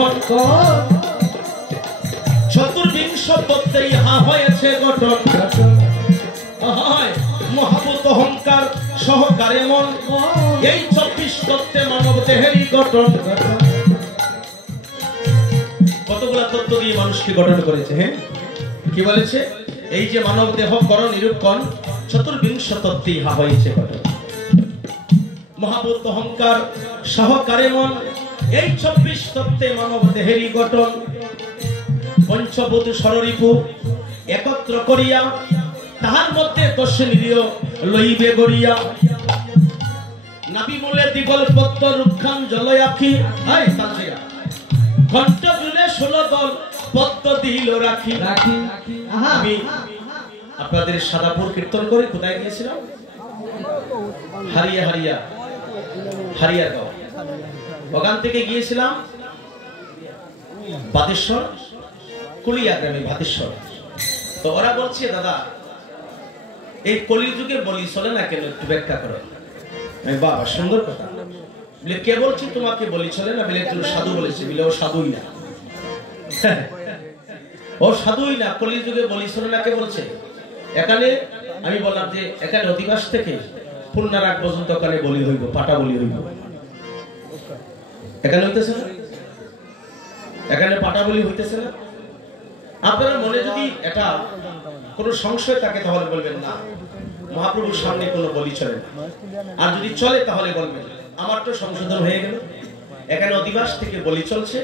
যখন চতুর্বিংশ তত্ত্বে ইহা হয়েছে গঠন মহাভূত অহংকার সহকারে মন এই 24 তত্ত্বে মানব দেহেরই গঠন। কতগুলা তত্ত্ব দিয়ে মানুষকে গঠন করেছে। হ্যাঁ কি বলেছে? এই যে মানব দেহ কর নিরূপণ চতুর্বিংশ তত্ত্বে ইহা হয়েছে গঠন। মহাভূত অহংকার সহকারে মন এই 24 তত্ত্বে মানব দেহেরই গঠন। পঞ্চভূত ষড়রিপু একত্র করিয়া তাহার মধ্যে 10 নিরীহ লইবে গড়িয়া। নাভি মূলে দিগল পত্র রুক্ষান জলয় আখি ঘণ্ট জুলে 16 দল পদ্ম দিল রাখি। আমি আপনাদের সাদাপুর কীর্তন করে কোথায় গিয়েছিলাম? হারিয়াগাঁও। ওখান থেকে গিয়েছিলাম বাদেশ্বর, কুলিয়া গ্রামে বাদেশ্বর। তো ওরা বলছে দাদা এই কলিযুগে বলি চলে না কেন, একটু ব্যাখ্যা করো। বাবা সুন্দর কথা। বলে কে বলছি তোমাকে বলি চলে না? বলে একজন সাধু বলেছে। বলে ও সাধুই না, ও সাধুই না, কলিযুগে বলি চলে না কে বলছে? এখানে আমি বললাম যে এখানে অধিবাস থেকে পূর্ণার আগ পর্যন্ত এখানে বলি হইব, পাটা বলি হইব। এখানে হইতেছে না? এখানে পাটা বলি হইতেছে না? আপনার মনে যদি এটা কোনো সংশয় থাকে তাহলে বলবেন না, মহাপ্রভুর সামনে কোনো বলি চলে না। আর যদি চলে তাহলে বলবেন আমার তো সংশোধন হয়ে গেল। এখানে অধিবাস থেকে বলি চলছে,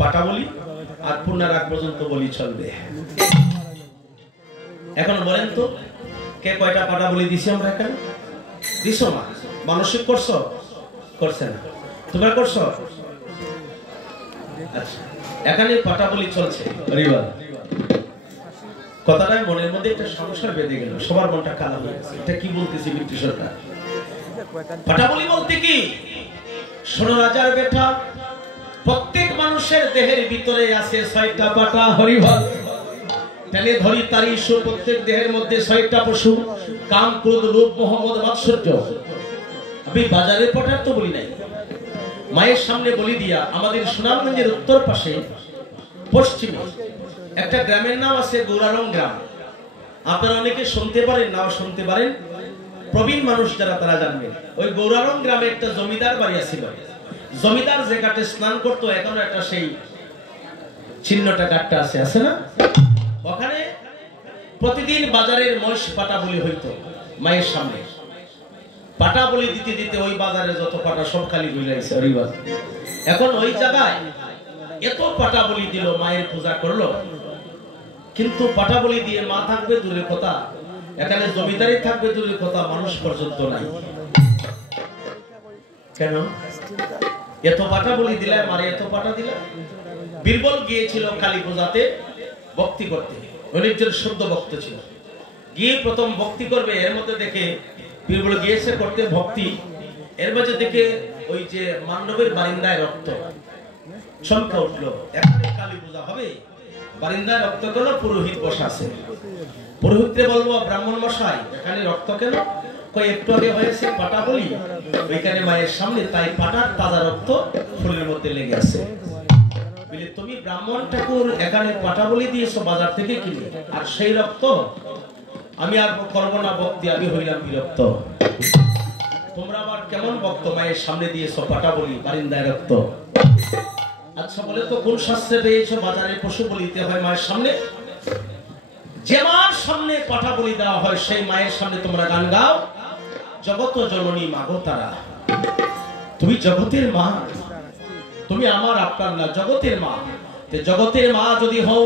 পাটা বলি, আর পূর্ণার আগ পর্যন্ত বলি চলবে। এখন বলেন তো কে কয়টা পাটা বলি দিছি আমরা? এখানে দিছ না? মানসিক করছো? করছে না? তোমরা করছো? আচ্ছা, এখানে পাটা বলি চলছে। কথাটা মনের মধ্যে একটা সংশয় বেঁধে গেল, সবার মনটা কালো হয়ে গেছে। এটা কি বলতেছি বিট্টু সরকার? পাটা বলি বলতে কি? 16 রাজার বেটা, প্রত্যেক মানুষের দেহের ভিতরে আছে 6টা পাটা। হরিবল। টেনে ধরি তারি প্রত্যেক দেহের মধ্যে 6টা পশু, কাম ক্রোধ লোভ মোহ মদ মাৎসর্য। আমি বাজারের পাটার তো বলি নাই, মায়ের সামনে বলি দিয়া। আমাদের সুনামগঞ্জের উত্তর পাশে পশ্চিমে একটা গ্রামের নাম আছে গৌরারং গ্রাম। আপনারা অনেকে শুনতে পারেন, নাও শুনতে পারেন, প্রবীণ মানুষ যারা তারা জানবেন। ওই গৌরারং গ্রামে একটা জমিদার বাড়ি ছিল। জমিদার যে ঘাটে স্নান করতো এখনো একটা সেই চিহ্নটা ঘাটটা আছে না? ওখানে প্রতিদিন বাজারের মহিষ পাটা বলি হইতো মায়ের সামনে। পাটা বলি দিতে দিতে ওই বাজারে যত পাটা সব খালি হয়ে গেছে। এখন ওই জায়গায় এত পাটা বলি দিল, মায়ের পূজা করলো, কিন্তু পাটা বলি দিয়ে মা থাকবে দূরের কথা, এখানে জমিদারি থাকবে দূরের কথা, মানুষ পর্যন্ত নাই। কেন এত পাটা বলি দিলে? মারে এত পাটা দিলে? বীরবল গিয়েছিল কালী পূজাতে ভক্তি করতে। অনেকজন শুদ্ধ ভক্ত ছিল। গিয়ে প্রথম ভক্তি করবে, এর মধ্যে দেখে বীরবল গিয়েছে করতে ভক্তি, এর মাঝে দেখে ওই যে মান্ডবের বারিন্দায় রক্ত। সংখ্যা উঠলো, এখানে কালী পূজা হবে, বারিন্দায় রক্ত কেন? পুরোহিত বসা আছে। পুরোহিতরে বলবো ব্রাহ্মণ মশাই এখানে রক্ত কেন? কই একটু আগে হয়েছে পাটা বলি ওইখানে মায়ের সামনে, তাই পাটার তাজা রক্ত ফুলের মধ্যে লেগে আছে। বলে তুমি ব্রাহ্মণ ঠাকুর এখানে পাটা বলি দিয়েছো বাজার থেকে কিনে, আর সেই রক্ত আমি আর করবো না ভক্তি, আমি হইলাম বিরক্ত। তোমরা আবার কেমন ভক্ত মায়ের সামনে দিয়েছো পাটা বলি, বারিন্দায় রক্ত? আচ্ছা বলে তো কোন শাস্ত্রে পেয়েছো বাজারে পশু বলিতে হয় মায়ের সামনে? যে মার সামনে পাটা বলি দেওয়া হয় সেই মায়ের সামনে তোমরা গান গাও, জগত জননী মাগো তারা। তুমি জগতের মা, তুমি আমার আপনার না, জগতের মা। জগতের মা যদি হও,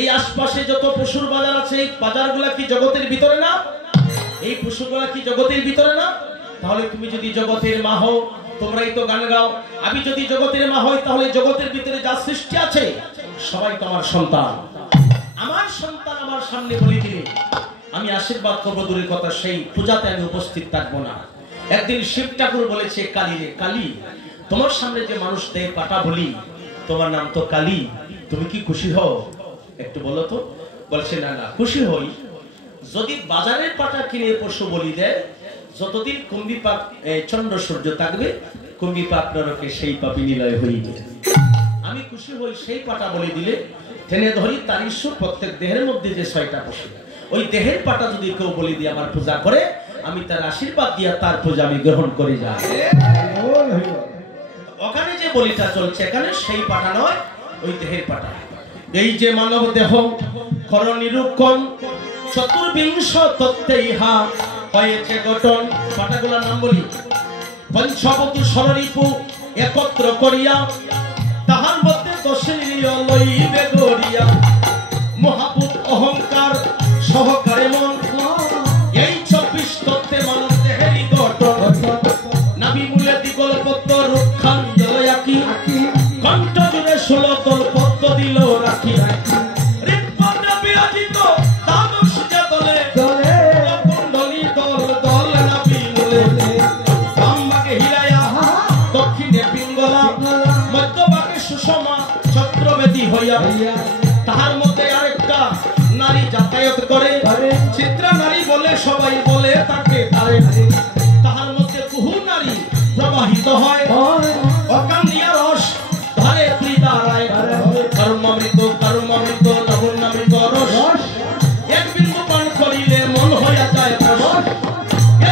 এই আশপাশে যত পশুর বাজার আছে এই বাজারগুলা কি জগতের ভিতরে না? এই পশুগুলা কি জগতের ভিতরে না? তাহলে তুমি যদি জগতের মা হও, তোমরাই তো গান গাও। আমি যদি জগতের মা হই তাহলে জগতের ভিতরে যা সৃষ্টি আছে সবাই তো আমার সন্তান। আমার সন্তান আমার সামনে বলি দিলে আমি আশীর্বাদ করবো দূরের কথা, সেই পূজাতে আমি উপস্থিত থাকবো না। একদিন শিব ঠাকুর বলেছে কালী রে কালী, তোমার সামনে যে মানুষ দেয় পাটা বলি, তোমার নাম তো কালী, তুমি কি খুশি হও? একটু বলো তো। বলছে না না খুশি হই, যদি বাজারের পাটা কিনে পশু বলি দেয়, যতদিন কুম্ভী পাপ চন্দ্র সূর্য থাকবে কুম্ভী পাপ নরকে সেই পাপী নিলয় হইবে। আমি খুশি হই সেই পাটা বলি দিলে টেনে ধরি তার ঈশ্বর প্রত্যেক দেহের মধ্যে যে 6টা বসে ওই দেহের পাটা যদি কেউ বলি দিয়ে আমার পূজা করে আমি তার আশীর্বাদ দিয়ে তার পূজা আমি গ্রহণ করে যাই। ওখানে যে বলিটা চলছে এখানে সেই পাটা নয় ওই দেহের পাটা। এই যে মানব দেহ কর নিরূপণ চতুর্বিংশ তত্ত্বে ইহা হয়েছে গঠন। পাটাগুলোর নাম বলি। পঞ্চবতু ষড়রিপু একত্র করিয়া তাহার মধ্যে দশিরিয় লইবে গড়িয়া মহাভূত অহংকার সহকারে মন এই 24 তত্ত্বে মানব দেহেরই গঠন। নাভি মূলে দিগল পদ্ম রুক্ষান জলয়াকি কণ্ঠ জুড়ে 16 তল পদ্ম দিল রাখি হৃৎপদ্মে বিরাজিত দ্বাদশ যে দলে কুণ্ডলী দল দল নাভি মূলে বামভাগে হিরায়া দক্ষিণে পিঙ্গলা মধ্যভাগে সুষমা ছত্রবেদী হইয়া তাহার মধ্যে আরেকটা নারী যাতায়াত করে চিত্রা নারী বলে সবাই বলে তাকে তাহার মধ্যে বহু নারী প্রবাহিত হয় অকান্দিয়া রস ধরে তুই দাঁড়ায় কর্মামৃত কর্মামৃত লবণামৃত রস এক বিন্দু পান করিলে মন হইয়া যায় রস।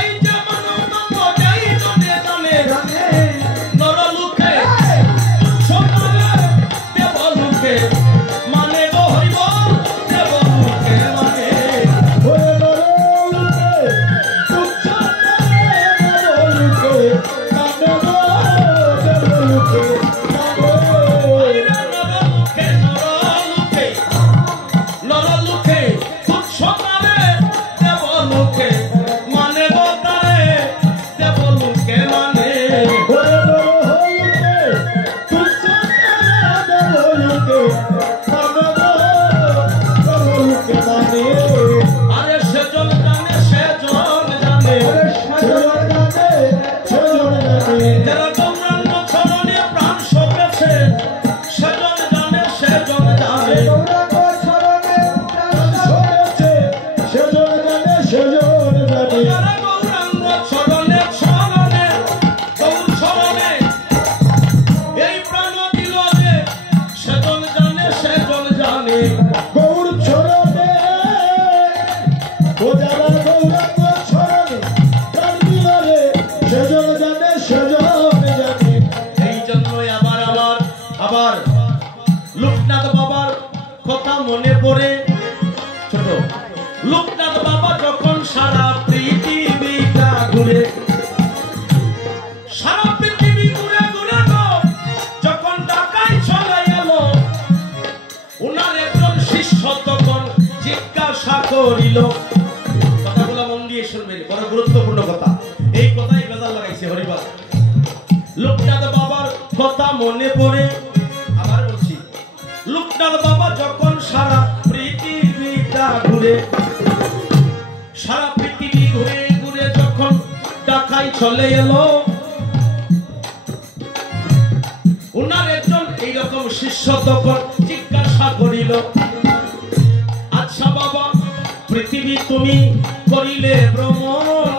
এই যে মানব যাই জানে জানে নরলোকে সোনারে দেবলোকে মানে গো হইব দেবলোকে মানে লোকনাথ বাবার কথা মনে পড়ে। ছোট লোকনাথ বাবা যখন সারা পৃথিবীটা ঘুরে সারা পৃথিবী ঘুরে ঘুরে যখন ঢাকায় চলে গেল ওনার একজন শিষ্য তখন জিজ্ঞাসা করিল। কথাগুলো মন দিয়ে শুনবেন, বড় গুরুত্বপূর্ণ কথা। এই কথাই বেজাল লাগাইছে হরিবাস। লোকনাথ বাবার কথা মনে পড়ে। আবার বলছি, লোকনাথ বাবা যখন সারা পৃথিবীটা ঘুরে সারা পৃথিবী ঘুরে ঘুরে যখন ঢাকায় চলে এলো ওনার একজন এইরকম শিষ্য তখন জিজ্ঞাসা করিল, আচ্ছা বাবা, পৃথিবী তুমি করিলে ভ্রমণ,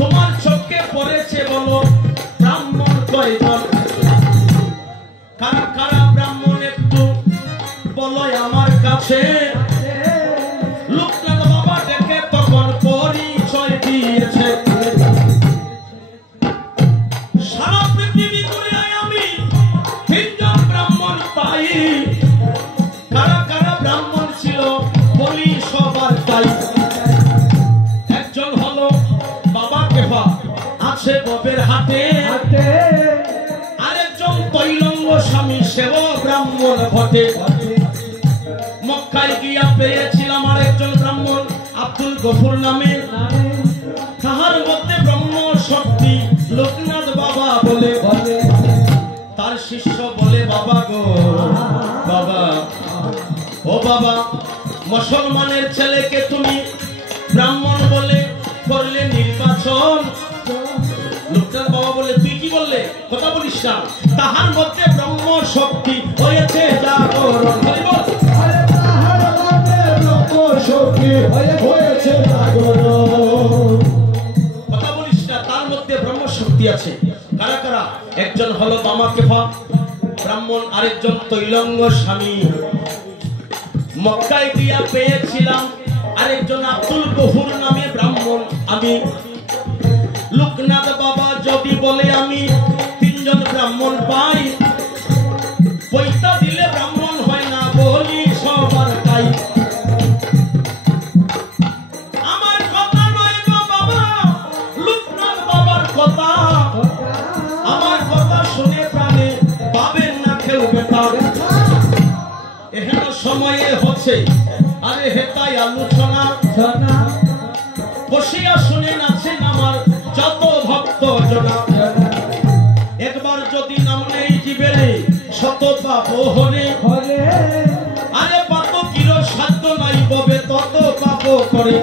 তোমার চোখে পড়েছে বলো ব্রাহ্মণ কয়জন? কারা কারা ব্রাহ্মণ একটু বলো আমার কাছে। লোকনাথ বাবা ডেকে তখন পরিচয় দিয়েছে। সারা পৃথিবী ঘুরে আমি তিনজন ব্রাহ্মণ পাই। কারা কারা ব্রাহ্মণ ছিল বলি সবার তাই। একজন হলো বাবা কেফা, আছে গবের হাতে। আরেকজন তৈলঙ্গ স্বামী, সেও ব্রাহ্মণ ঘটে। মক্কায় গিয়া পেয়েছিলাম আরেকজন ব্রাহ্মণ আব্দুল গফুর নামে। তাহার মধ্যে ব্রহ্ম শক্তি লোকনাথ বাবা বলে। তার শিষ্য বলে, বাবা গো বাবা, ও বাবা, মুসলমানের ছেলেকে তুমি ব্রাহ্মণ বলে করলে নির্বাচন। লোকনাথ বাবা বলে, তুই কি বললে? কথা বলিস না। তাহার মধ্যে ব্রহ্ম শক্তি হয়েছে জাগরণ। কথা বলিস না, তার মধ্যে ব্রহ্ম শক্তি আছে। কারা কারা? একজন হলো বামা কেফা, ব্রাহ্মণ, আরেকজন তৈলঙ্গ স্বামী। মক্কায় গিয়া পেয়েছিলাম আরেকজন আব্দুল গফুর নামে ব্রাহ্মণ। আমি লোকনাথ বাবা যদি বলে আমি 3 জন ব্রাহ্মণ পাই, পয়সা দিলে ব্রাহ্মণ হয় না বলি সবার তাই। আমার কথা নয় গো বাবা, লোকনাথ বাবার কথা, আমার কথা শুনে প্রাণে পাবেন না কেউ বেটা। এখানে সময়ে হচ্ছে আরে হেতাই আলোচনা, বসিয়া শুনে আছেন আমার যত ভক্ত জনা। একবার যদি নাম নেই জীবনে শত পাপ হরে, আরে পাপ কিরো সাধ্য নাই ববে তত পাপ করে।